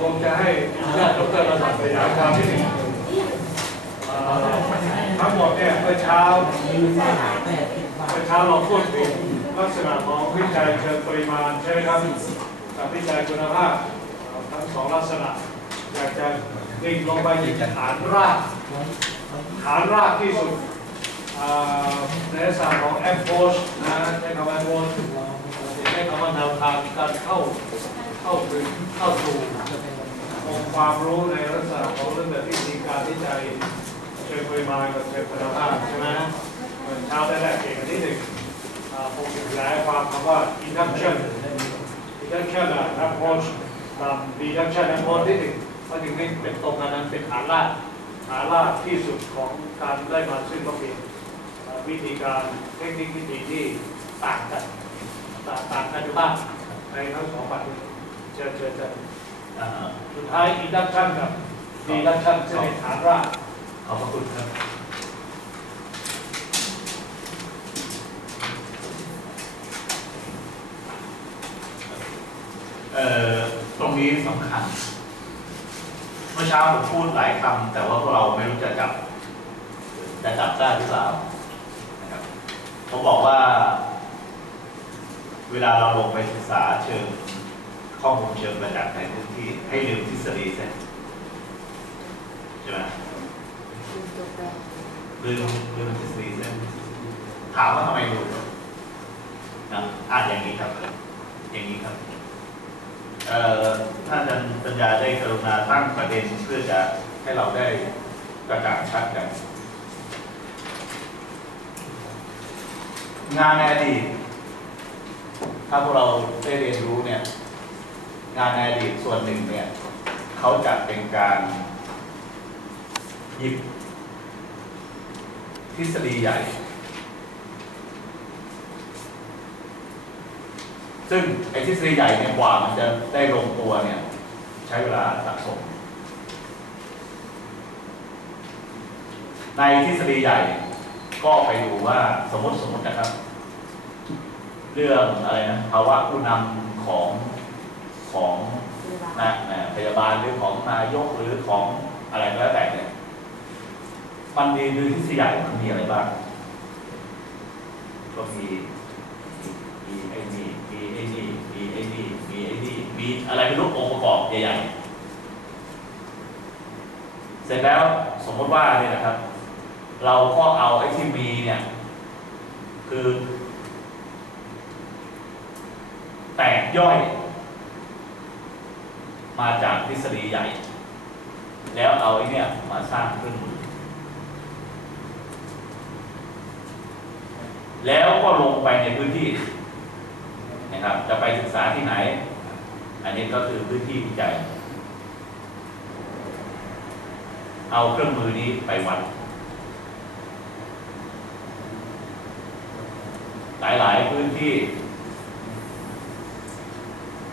คงจะให้ญาติดรระดับขยาความที่หนึ่งทั้งหมดเนี่ยเมื่อเช้าเมื่อเช้าเราพูดถึงลักษณะของวิจัยเชิงปริมาณใช่ไหมครับกับวิจัยคุณภาพทั้งสองลักษณะอยากจะดิ่งลงไปที่ฐานรากฐานรากที่สุดในลักษณะของ approach นะใช้คำว่า approach ใช้คำว่าแนวทางการเข้า เข้าถึงเข้าสู่องค์ความรู้ในลักษณะของเรื่องแบบวิธีการวิจัยเชิงปริมาณกับเชิงคุณภาพใช่ไหมเหมือนเช้าได้แรกเอกอันที่หนึ่งอ่าผมขยายความคำว่า induction induction อะ approach ตาม deduction approach ที่หนึ่งมันถึงนี่เป็นตรงกันนั้นเป็นฐานรากฐานรากที่สุดของการได้มาซึ่งก็เป็นวิธีการเทคนิควิธีที่ต่างกันต่างกันอยู่บ้างในทั้งสองฝ่ายเชิญเชิญเชิญสุดท้าย induction กับ deduction ซึ่งเป็นฐานรากขอบพระคุณครับเอ่อตรงนี้สำคัญ เมื่อเช้าผมพูดหลายคำแต่ว่าพวกเราไม่รู้จะจับจะจับได้หรือเปล่านะครับผมบอกว่า เวลาเราลงไปศึกษาเชิง ข้อมูลเชิงประจักษ์ในพื้นที่ให้ลืมทฤษฎีเสียใช่ไหมลืมลืมทฤษฎีเส้นถามว่าทำไมลืมนะอ่านอย่างนี้ครับ อย่างนี้ครับเอ่อท่านอาจารย์ปัญญาได้กรุณาตั้งประเด็นเพื่อจะให้เราได้กระจ่างชัดกัน งานในอดีตถ้าพวกเราได้เรียนรู้เนี่ย งานในอดีตส่วนหนึ่งเนี่ยเขาจะเป็นการหยิบทฤษฎีใหญ่ ซึ่งไอ้ทฤษฎีใหญ่เนี่ยกว่ามันจะได้ลงตัวเนี่ย ใช้เวลาสะสม ในทฤษฎีใหญ่ก็ไปดูว่าสมมติสมมตินะครับ เรื่องอะไรนะภาวะผู้นำของ ของนะนะพยาบาลหรือของนายกหรือของอะไรก็แล้วแต่เนี่ยมันมีดูทฤษฎีใหญ่มันมีอะไรบ้างก็มีมีไอ้นี่มีไอ้นี่มีไอ้นี่มีไอ้นี่มีอะไรเป็นรูปองค์ประกอบใหญ่ๆเสร็จแล้วสมมติว่าเนี่ยนะครับ เราก็เอาไอ้ที่มีเนี่ย คือ แตกย่อย มาจากทฤษฎีใหญ่ แล้วเอาไอ้นี่มาสร้างเครื่องมือแล้วก็ลงไปในพื้นที่นะครับ จะไปศึกษาที่ไหน อันนี้ก็คือพื้นที่วิจัย เอาเครื่องมือนี้ไปวัด หลาย ๆ พื้นที่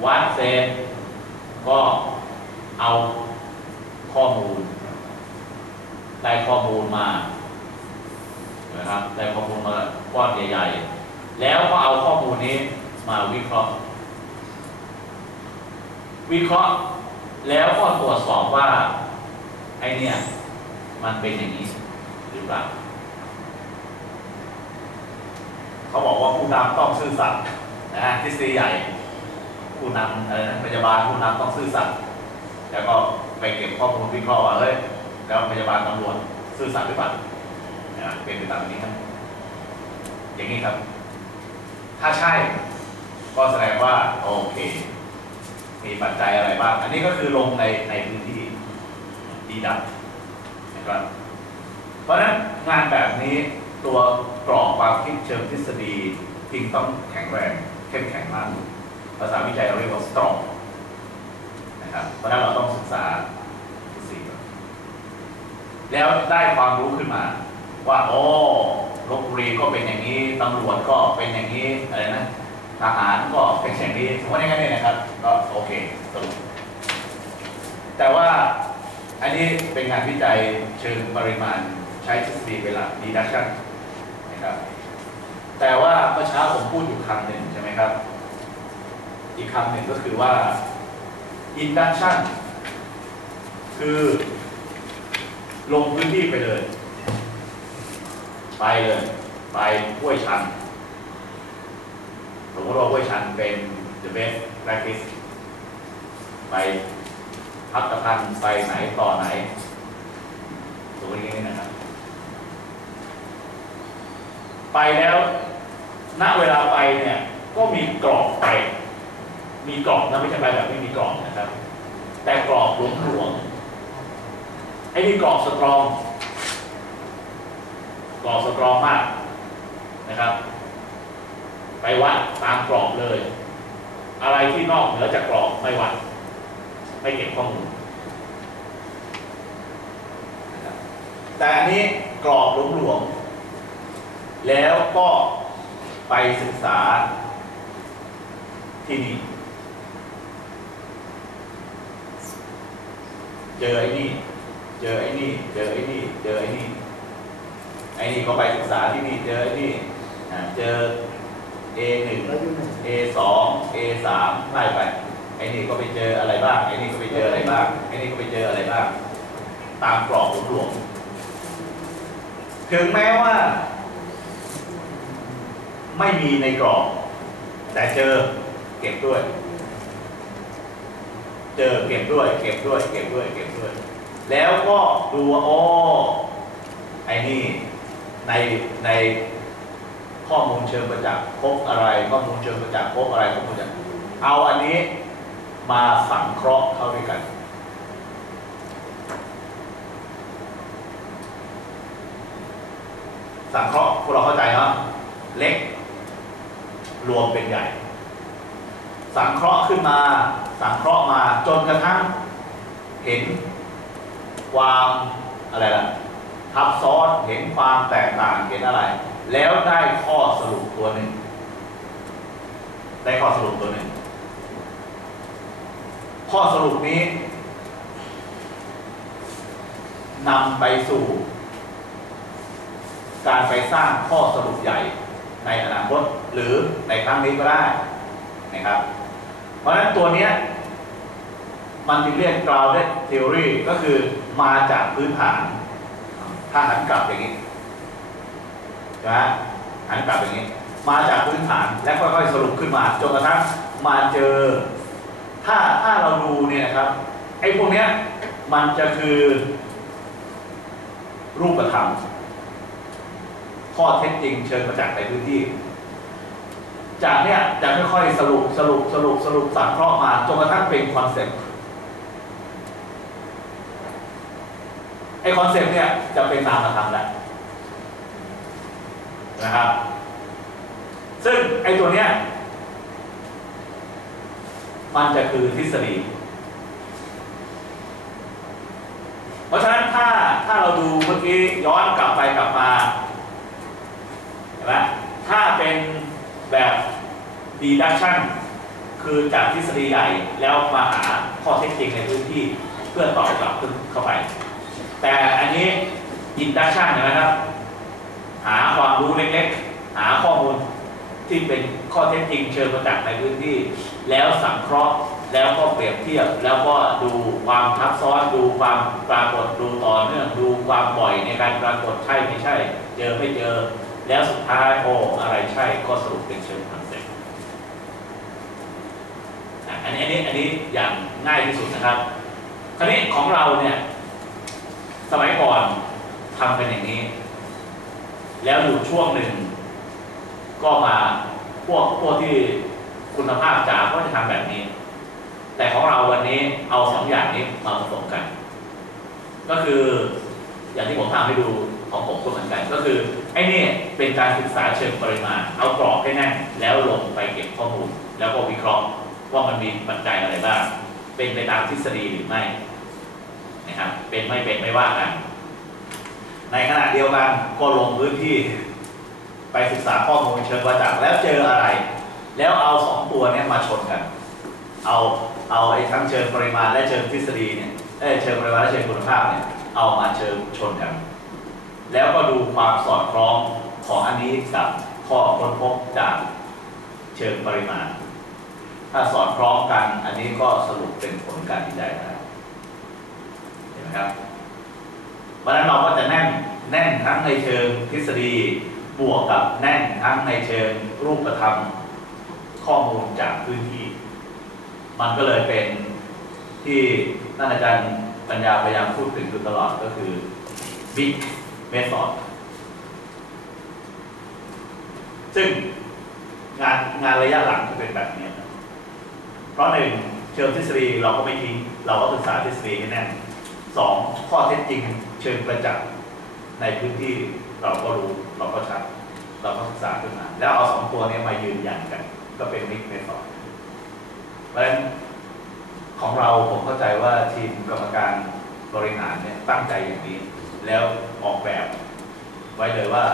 วัดเสร็จ ก็เอาข้อมูล ได้ข้อมูลมานะครับได้ข้อมูลมาก้อนใหญ่ ๆ แล้วก็เอาข้อมูลนี้มาวิเคราะห์ วิเคราะห์แล้วก็ตรวจสอบว่าไอเนี่ยมันเป็นอย่างนี้หรือเปล่าเขาบอกว่าผู้นำต้องซื่อสัตย์นะฮะทฤษฎีใหญ่ ผู้นำอะไรนะพยาบาลผู้นำต้องซื่อสัตย์แล้วก็ไปเก็บข้อมูลวิเคราะห์ว่าเฮ้ยแล้วพยาบาลตำรวจซื่อสัตย์หรือเปล่านะเป็นไปตามนี้ครับ อย่างนี้ครับ ถ้าใช่ก็แสดงว่าโอเค มีปัจจัยอะไรบ้าง อันนี้ก็คือลงในในพื้นที่ดีดับนะครับเพราะฉะนั้นงานแบบนี้ตัวกรอบความคิดเชิงทฤษฎีจริงต้องแข็งแรงเข้มแข็งมาก ภาษาวิจัยเราเรียกว่า strong นะครับเพราะนั้นเราต้องศึกษาทฤษฎีก่อนแล้วได้ความรู้ขึ้นมาว่าโอ้ลบบุรีก็เป็นอย่างนี้ตำรวจก็เป็นอย่างนี้อะไรนะทหารก็เป็นอย่างนี้สมมติอย่างนั้นเนี่ยนะครับ ก็โอเคสรุปแต่ว่าอันนี้เป็นงานวิจัยเชิงปริมาณใช้ทฤษฎีเป็นหลัก deduction นะครับแต่ว่าเมื่อเช้าผมพูดอยู่คำหนึ่งใช่ไหมครับ อีกคำหนึ่งก็คือว่า induction คือลงพื้นที่ไปเลย ไปเลย ไปห้วยชันสมมติว่าห้วยชันเป็น the best practice ไปพักกระพันไปไหนต่อไหนตรงนี้นะครับ ไปแล้ว ณ เวลาไปเนี่ย ก็มีกรอบไป มีกรอบนะไม่ใช่ไปแบบไม่มีกรอบนะครับ แต่กรอบหลวงหลวงๆไอ้นี่กรอบสตรองกรอบสตรองมากนะครับ ไปวัดตามกรอบเลย อะไรที่นอกเหนือจากกรอบไม่วัด ไม่เก็บข้อมูลแต่อันนี้กรอบหลวงๆแล้วก็ไปศึกษาที่นี่ เจอไอ้นี่ เจอไอ้นี่ เจอไอ้นี่ เจอไอ้นี่ ไอ้นี่ก็ไปศึกษาที่นี่ เจอไอ้นี่เจอ A หนึ่ง A สอง A สามไล่ไปไอ้นี่ก็ไปเจออะไรบ้าง ไอ้นี่ก็ไปเจออะไรบ้าง ไอ้นี่ก็ไปเจออะไรบ้าง ตามกรอบหลวงถึงแม้ว่า ไม่มีในกรอบ แต่เจอเก็บด้วย เจอเก็บด้วย เก็บด้วย เก็บด้วย เก็บด้วย แล้วก็ดูว่าอ๋อไอ้นี่ในในข้อมูลเชิงประจักษ์พบอะไรข้อมูลเชิงประจักษ์พบอะไรข้อมูลจากเอาอันนี้มาสังเคราะห์เข้าด้วยกัน สังเคราะห์พวกเราเข้าใจเนาะเล็ก รวมเป็นใหญ่ สังเคราะห์ขึ้นมา สังเคราะห์มาจนกระทั่งเห็นความอะไรล่ะทับซ้อนเห็นความแตกต่างเห็นอะไร แล้วได้ข้อสรุปตัวหนึ่ง ได้ข้อสรุปตัวหนึ่ง ข้อสรุปนี้นำไปสู่ การไปสร้างข้อสรุปใหญ่ในอนาคตหรือในครั้งนี้ก็ได้นะครับ เพราะฉะนั้นตัวเนี้ย มันจึงเรียก grounded theory ก็คือมาจากพื้นฐาน ถ้าหันกลับอย่างนี้นะฮะหันกลับอย่างนี้ มาจากพื้นฐานและค่อยๆสรุปขึ้นมาจนกระทั่งมาเจอ ถ้าถ้าเราดูเนี่ยนะครับไอ้พวกเนี้ยมันจะคือรูปธรรมข้อเท็จจริงเชิงประจักษ์ในพื้นที่ จากเนี้ยจะค่อยๆสรุปสรุปสรุปสรุปสังเคราะห์มาจนกระทั่งเป็นคอนเซ็ปต์ไอ คอนเซ็ปต์เนี่ยจะเป็นนามธรรมแล้วนะครับ ซึ่งไอตัวเนี้ยมันจะคือทฤษฎี เพราะฉะนั้นถ้าถ้าเราดูเมื่อกี้ย้อนกลับไปกลับมาเห็นไหมถ้าเป็นแบบ deduction คือจากทฤษฎีใหญ่แล้วมาหาข้อเท็จจริงในพื้นที่เพื่อต่อกลับขึ้นเข้าไป แต่อันนี้ induction เห็นไหมครับ หาความรู้เล็กๆ หาข้อมูลที่เป็นข้อเท็จจริงเชิงประจักษ์ในพื้นที่ แล้วสังเคราะห์แล้วก็เปรียบเทียบ แล้วก็ดูความทับซ้อนดูความปรากฏดูต่อเนื่องดูความบ่อยในการปรากฏใช่ไม่ใช่ เจอไม่เจอ แล้วสุดท้ายโอ้อะไรใช่ก็สรุปเป็นเชิงคอนเซ็ปต์อันนี้อันนี้อันนี้อย่างง่ายที่สุดนะครับคราวนี้ของเราเนี่ย สมัยก่อนทำกันอย่างนี้ แล้วอยู่ช่วงหนึ่ง ก็มาพวกพวกที่คุณภาพจ๋าก็จะทำแบบนี้ แต่ของเราวันนี้เอาสองอย่างนี้มาผสมกัน ก็คืออย่างที่ผมทำให้ดูของผมก็เหมือนกัน ก็คือไอ้นี่เป็นการศึกษาเชิงปริมาณ เอากรอบให้แน่นแล้วลงไปเก็บข้อมูล แล้วก็วิเคราะห์ว่ามันมีปัจจัยอะไรบ้าง เป็นไปตามทฤษฎีหรือไม่ นะครับเป็นไม่เป็นไม่ว่ากันในขณะเดียวกันก็ลงพื้นที่ไปศึกษาข้อมูลเชิงประจักษ์แล้วเจออะไร แล้วเอาสองตัวนี้มาชนกัน เอาเอาไอ้ทั้งเชิงปริมาณและเชิงทฤษฎีเนี่ยเอ้ยเชิงปริมาณและเชิงคุณภาพเนี่ยเอามาเชิงชนกัน แล้วก็ดูความสอดคล้องของอันนี้กับข้อค้นพบจากเชิงปริมาณ ถ้าสอดคล้องกันอันนี้ก็สรุปเป็นผลการวิจัยได้ นะครับ เพราะฉะนั้นเราก็จะแน่นแน่นทั้งในเชิงทฤษฎีบวกกับแน่นทั้งในเชิงรูปธรรมข้อมูลจากพื้นที่ มันก็เลยเป็นที่ท่านอาจารย์ปัญญาพยายามพูดถึงอยู่ตลอดก็คือ Big Method ซึ่งงานงานระยะหลังจะเป็นแบบนี้ เพราะหนึ่งเชิงทฤษฎีเราก็ไม่ทิ้ง เราก็ศึกษาทฤษฎีให้แน่น สองข้อเท็จจริงเชิงประจักษ์ในพื้นที่เราก็รู้เราก็ชัดเราก็ศึกษาขึ้นมา แล้วเอาสองตัวนี้มายืนยันกัน ก็เป็นมิกเมธอดเพราะฉะนั้นของเราผมเข้าใจว่าทีมกรรมการบริหารเนี่ยตั้งใจอย่างนี้ แล้วออกแบบ ไว้เลยว่า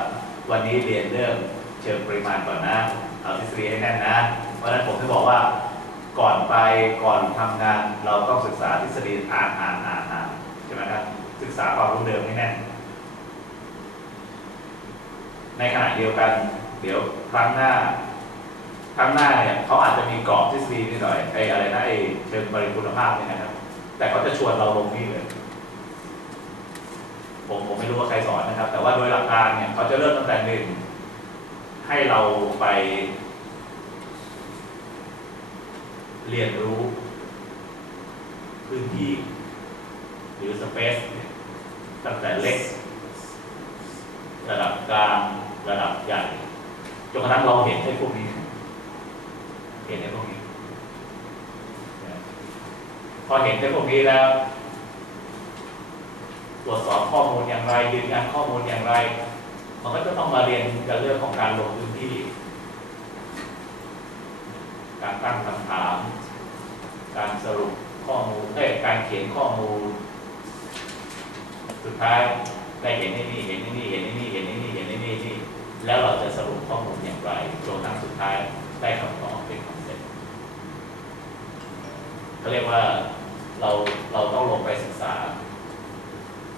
วันนี้เรียนเรื่องเชิงปริมาณก่อนนะเอาทฤษฎีให้แน่นนะเพราะฉะนั้นผมจะบอกว่าก่อนไปก่อนทำงานเราต้องศึกษาทฤษฎีอ่านอ่านอ่าน ไหมครับศึกษาความรู้เดิมให้แน่นในขณะเดียวกัน เดี๋ยวครั้งหน้าครั้งหน้าเนี่ยเขาอาจจะมีกรอบทฤษฎีนิดหน่อยไอ้อะไรนะไอ้เชิงบริคุณภาพเนี่ยนะครับ แต่เขาจะชวนเราลงนี่เลย ผมผมไม่รู้ว่าใครสอนนะครับ แต่ว่าโดยหลักการเนี่ยเขาจะเริ่มตั้งแต่หนึ่งให้เราไป เรียนรู้พื้นที่ หรือสเปซตั้งแต่เล็ก ระดับกลางระดับใหญ่จนกระทั่งเราเห็นไอ้พวกนี้ เห็นไอ้พวกนี้ พอเห็นไอ้พวกนี้แล้ว ตรวจสอบข้อมูลอย่างไรยืนยันข้อมูลอย่างไรมันก็จะต้องมาเรียนกันเรื่องของการลงพื้นที่ การตั้งคำถาม การสรุปข้อมูลเอ้การเขียนข้อมูล สุดท้ายได้เห็นไอ้นี่เห็นไอ้นี่เห็นไอ้นี่เห็นไอ้นี่เห็นไอ้นี่นี่แล้วเราจะสรุปข้อมูลอย่างไรจนทั้งสุดท้ายได้คำตอบเป็นคอนเซ็ปต์เขาเรียกว่าเราเราต้องลงไปศึกษา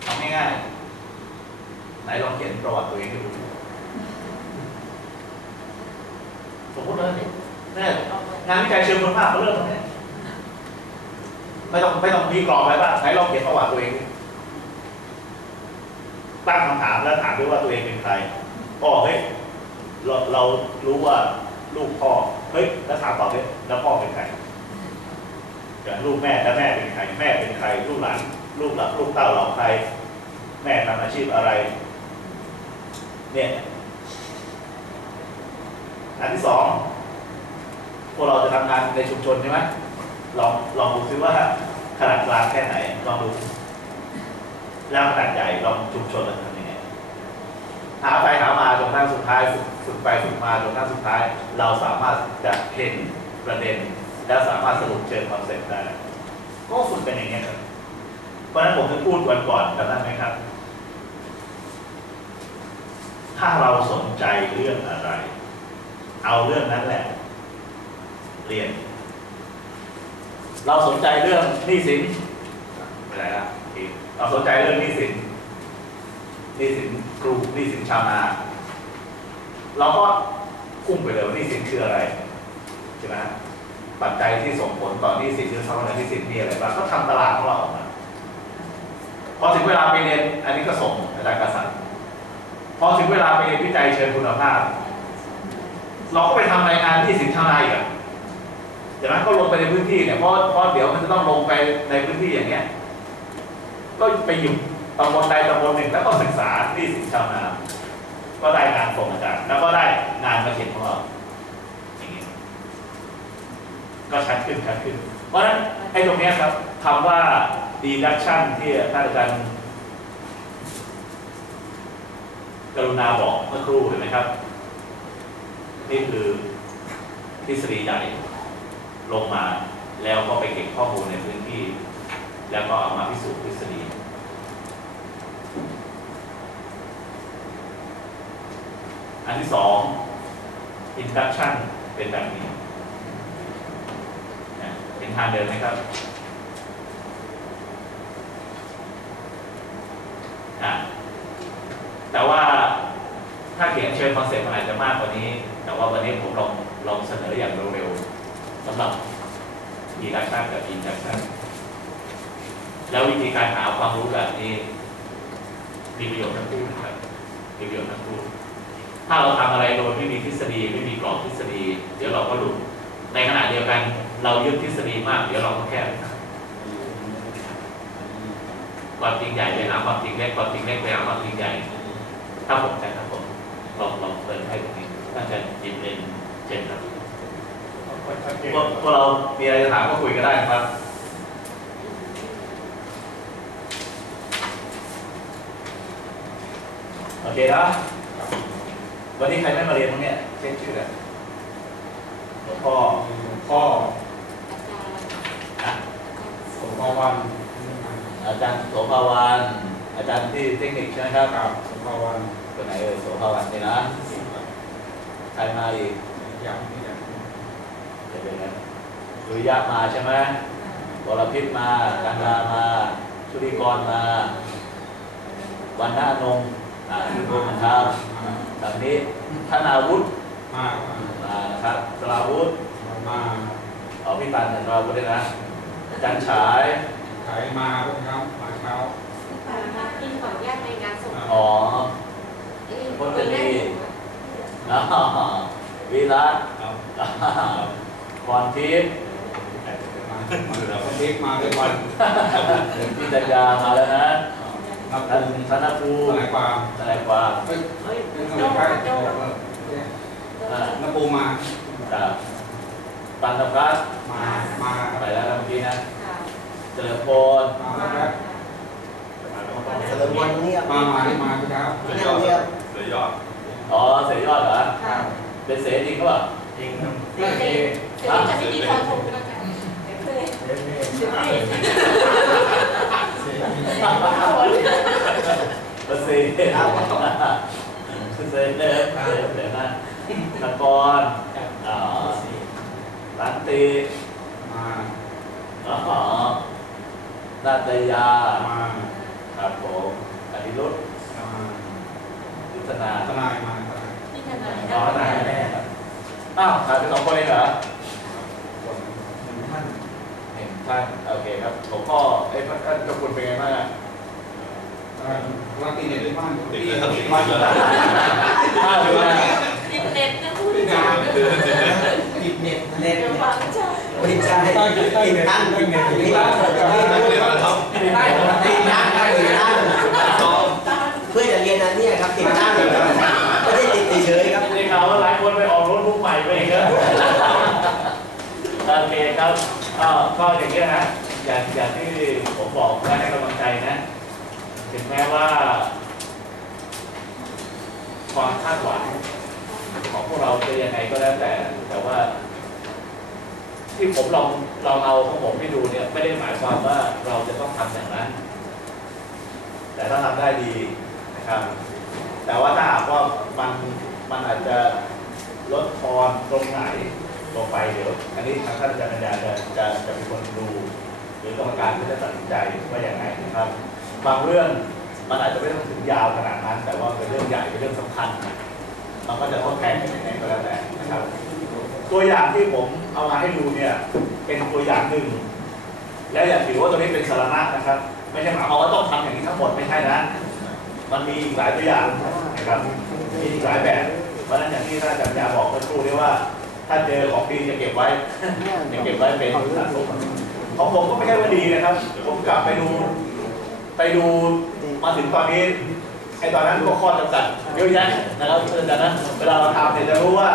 ทำง่ายๆไหนลองเขียนประวัติตัวเองให้ดูสมมติเลยเนี่ยงานวิจัยเชิงคุณภาพเขาเริ่มตรงนี้ไม่ต้องไม่ต้องมีกรอบอะไรบ้างไหนลองเขียนประวัติตัวเองดิ ตั้งคำถามแล้วถามด้วยว่าตัวเองเป็นใครพ่อเฮ้ยเราเรารู้ว่าลูกพ่อเฮ้ยแล้วถามต่อเลยแล้วพ่อเป็นใครอย่างลูกแม่แล้วแม่เป็นใคร แม่เป็นใคร ลูกหลานลูกหลานลูกเต้าเราใคร แม่ทำอาชีพอะไร เนี่ยอันที่สองพวกเราจะทำงานในชุมชนใช่ไหมลองลองดูซิว่าขนาดกลางแค่ไหนลองดู แล้วขนาดใหญ่ลองชุมชนเราทำยังไงหาไปหามาจนกระทั่งสุดท้ายฝึกไปฝึกมาจนกระทั่งสุดท้าย เราสามารถจะเห็นประเด็น แล้วสามารถสรุปเชิงคอนเซ็ปต์ได้ก็ฝึกเป็นอย่างนี้ยครับเพราะฉะนั้นผมจะพูดวันก่อนจำได้ไหมครับ ถ้าเราสนใจเรื่องอะไร เอาเรื่องนั้นแหละ เรียน เราสนใจเรื่องหนี้สินไปไหนะ เราสนใจเรื่องหนี้สินหนี้สินครูหนี้สินชาวนาเราก็พุ่งไปเลยว่าหนี้สินคืออะไรใช่ไหมปัจจัยที่ส่งผลต่อหนี้สินหรือสภาวะหนี้สินมีอะไรบ้างก็ทำตารางของเราออกมาพอถึงเวลาไปเรียนอันนี้ก็ส่งอาจารย์กษัตริย์พอถึงเวลาไปเรียนวิจัยเชิงคุณภาพ เราก็ไปทำรายงานที่สินชาวนาอีกจากนั้นก็ลงไปในพื้นที่เนี่ยเพราะเพราะเดี๋ยวมันจะต้องลงไปในพื้นที่อย่างเงี้ย ก็ไปอยู่ตำบลใดตำบลหนึ่งแล้วก็ศึกษาที่สินชาวนา ก็ได้งานส่งอาจารย์แล้วก็ได้งานมาเขียนของเราอย่างนี้ก็ชัดขึ้นชัดขึ้น เพราะฉะนั้นไอ้ตรงนี้ครับคำว่า deduction ที่ท่านอาจารย์กรุณาบอกเมื่อครู่เห็นไหมครับ นี่คือทฤษฎีใหญ่ลงมาแล้วก็ไปเก็บข้อมูลในพื้นที่ แล้วก็เอามาพิสูจน์ทฤษฎี อันที่สอง induction เป็นแบบนี้เป็นทางเดินไหมครับแต่ว่าถ้าเขียนเชิญคอนเซ็ปต์มันอาจจะมากกว่านี้ แต่ว่าวันนี้ผมลองลองเสนออย่างเร็วๆสำหรับ induction กับ induction แล้ววิธีการหาความรู้แบบนี้มีประโยชน์ทั้งคู่นะครับมีประโยชน์ทั้งคู่ ถ้าเราทำอะไรโดยไม่มีทฤษฎีไม่มีกรอบทฤษฎี เดี๋ยวเราก็หลุดในขณะเดียวกัน เรายึดทฤษฎีมากเดี๋ยวเราก็แค่ความจริงใหญ่ไปหาความจริงเล็กความจริงเล็กไปหาความจริงใหญ่ถ้าผมใช่ครับผมลองลองเปิดให้ตรงนี้ท่าจารย์จิตเป็นเช่นครับพวกพวกเรามีอะไรจะถามก็คุยกันได้นะครับโอเคนะ วันนี้ใครไม่มาเรียนบ้างเนี่ยเช็คชื่อกันหลวงพ่อพ่ออะสมภาวันอาจารย์โสภาวันอาจารย์ที่เทคนิคใช่ไหมครับกับสมภาวันคนไหนเอ่ยโสภาวันนี่นะใครมาอีกยังไม่ยังเดี๋ยวๆนะหรือยะมาใช่ไหมวรพิษมากันดามาชุติกรมาวันหน้านงอ่าคือคนนครับ แบบนี้ธนาวุฒิมากมานะครับสลาวุฒิมาเอาพี่ปันสลาวุฒิด้วยนะอาจารย์ฉายขายมาพวกเขามาเช้ากินก่อนแยกในงานศพอ๋อพจนีอ๋อวิรัตครับพรทิพย์มาคนเล็กมาเป็นวันพี่จัญญามาแล้วนะ นับท่านเป็นธนภูสมิมัยความทนายความเฮ้ยเฮ้ยเป็นสโจมัยใกล้โจอ่านับปูมาครับปันตพัฒน์มา มาไปแล้วนะเมื่อกี้นะเจริญพรมาแล้วครับเสริมวันเงียบมามาได้มาเช้าเงียบเงียบเสยยอด อ๋อ เสยยอดเหรอค่ะเป็นเสยจริงหรือเปล่าจริงครับเด็กๆจะไม่มีคนชมกันแล้วกันเด็กเลยเด็กเนี่ยเด็กเล ยเป็นเสยเสยเสยเสยเสยนะนกรอ๋อลันตีมาอ๋อนาตยามาครับผมอนิรุตมายุทธนาทนายมาทนายที่ทนายอ๋อทนายแน่ครับอ้าวถ่ายไปสองคนเองเหรอ ส่วน หนึ่งท่าน เห็น ท่านโอเคครับผมก็เอ้ยท่านเจ้าคุณเป็นไงบ้างอะรักตีเนี่ยเป็นบ้านตีบ้านอยู่ไหนบ้านอยู่ไหนติดเน็ตนะพูดเป็นจางานติดเน็ตเน็ตเดี๋ยวเนี่ยฟังใช่ไม่ใช่ติดท่านติดเน็ตติดท่านติดท่านติดท่านติดท่านเพื่อจะเรียนอันเนี้ยครับติดท่านไม่ได้ติดเฉยครับได้ข่าวว่าหลายคนไปออกรถรุ่นใหม่ไปเยอะโอเคครับ ก็ก็อย่างเงี้นะอย่างอย่างที่ผมบอกว่าให้กำลังใจนะ ถึงแม้ว่า ความคาดหวังของพวกเราจะยังไงก็แล้วแต่ แต่ว่า ที่ผมลองลองเอาของผมให้ดูเนี่ย ไม่ได้หมายความว่าเราจะต้องทำอย่างนั้น แต่ถ้าทำได้ดีนะครับ แต่ว่าถ้าหากว่ามันมันอาจจะลดทอนตรงไหน ลงไปเดี๋ยวอันนี้ทางท่านอาจารย์ปัญญาจะจะจะเป็นคนดู หรือกรรมการก็จะตัดสินใจว่าอย่างไรนะครับบางเรื่องมันอาจจะไม่ต้องถึงยาวขนาดนั้น แต่ว่าเป็นเรื่องใหญ่เป็นเรื่องสำคัญมันก็จะทดแทนกันยังไงก็แล้วแต่นะครับ ตัวอย่างที่ผมเอามาให้ดูเนี่ยเป็นตัวอย่างหนึ่ง แล้วอย่าถือว่าตัวนี้เป็นสาระนะครับ ไม่ใช่หมายความว่าต้องทำอย่างนี้ทั้งหมดไม่ใช่นะมันมีอีกหลายตัวอย่างนะครับมีอีกหลายแบบเพราะฉะนั้นอย่างที่ท่านอาจารย์ยาบอกเมื่อครู่นี้ว่า ถ้าเจอของดีจะเก็บไว้จะเก็บไว้เป็นสะสมของผมก็ไม่ใช่ว่าดีนะครับ ผมกลับไปดูไปดูมาถึงตอนนี้ไอ้ตอนนั้นก็ข้อจำกัดเยอะแยะนะครับอาจารย์นะเวลาเราทำเนี่ยจะรู้ว่า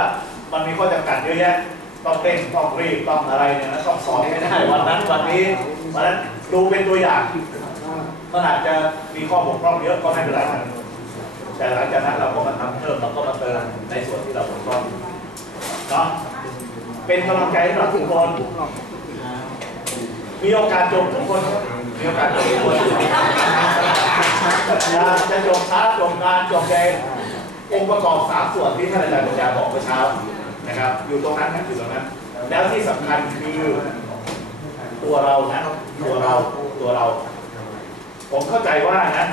มันมีข้อจำกัดเยอะแยะต้องเร่งต้องรีบต้องอะไรเนี่ยนะต้องสอนให้ได้วันนั้นวันนี้เพราะฉะนั้นดูเป็นตัวอย่างมันอาจจะมีข้อบกพร่องเยอะก็ไม่เป็นไรครับแต่หลังจากนั้นเราก็มาทำเพิ่มเราก็มาเติมในส่วนที่เราบกพร่อง เนาะเป็นกำลังใจให้เราทุกคน มีโอกาสจบทุกคนครับมีโอกาสจบทุกคนจะจะจบช้าจบงานจบใจองค์ประกอบสามส่วนที่ท่านอาจารย์ปัญญาบอกเมื่อเช้านะครับ อยู่ตรงนั้นนะอยู่ตรงนั้น แล้วที่สำคัญคือตัวเรานะตัวเราตัวเรา ผมเข้าใจว่านะ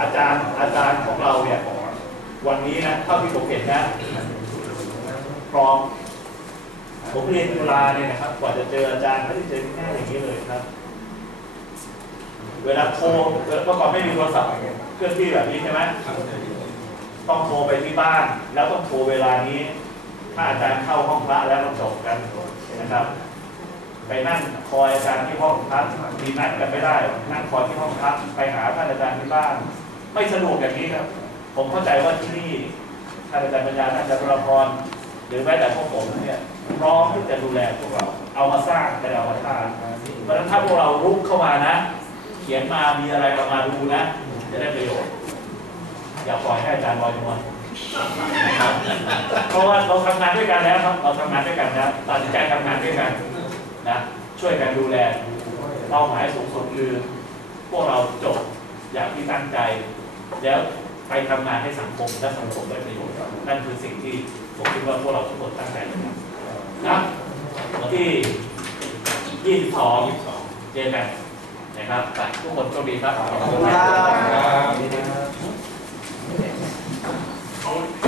อาจารย์อาจารย์ของเราเนี่ยวันนี้นะเท่าที่ผมเห็นนะ พร้อมผมเรียนจุฬาเนี่ยนะครับ กว่าจะเจออาจารย์ไม่ได้เจอง่ายอย่างนี้เลยครับ เวลาโทรเมื่อก่อนไม่มีโทรศัพท์เคลื่อนที่แบบนี้ใช่ไหมต้องโทรไปที่บ้าน แล้วต้องโทรเวลานี้ ถ้าอาจารย์เข้าห้องพระแล้วก็จบกันนะครับ ไปนั่งคอยอาจารย์ที่ห้องพักมีนัดกันไม่ได้ นั่งคอยที่ห้องพักไปหาท่านอาจารย์ที่บ้าน ไม่สะดวกอย่างนี้ครับ ผมเข้าใจว่าที่นี่ท่านอาจารย์ปัญญาท่านอาจารย์ประพร หรือแม้แต่พวกผมเนี่ยพร้อมที่จะดูแลพวกเรา เอามาสร้างแต่เอามาสร้างเพราะฉะนั้นถ้าพวกเรารุกเข้ามานะ เขียนมามีอะไรเรามาดูนะ จะได้ประโยชน์ อย่าปล่อยให้อาจารย์ลอยนวลเพราะว่าเราทำงานด้วยกันแล้วครับ เราทำงานด้วยกันนะตัดสินใจทำงานด้วยกันนะ ช่วยกันดูแลเป้าหมายสูงสุดคือ พวกเราจบอย่างที่ตั้งใจ แล้วไปทำงานให้สังคมและสังคมได้ประโยชน์นั่นคือสิ่งที่ ผมคิดว่าพวกเราทุกคนตั้งใจนะครันะวันที่ 22 22เจนแมนนะครับทุกคนโชคดีครับขอบคุณครับ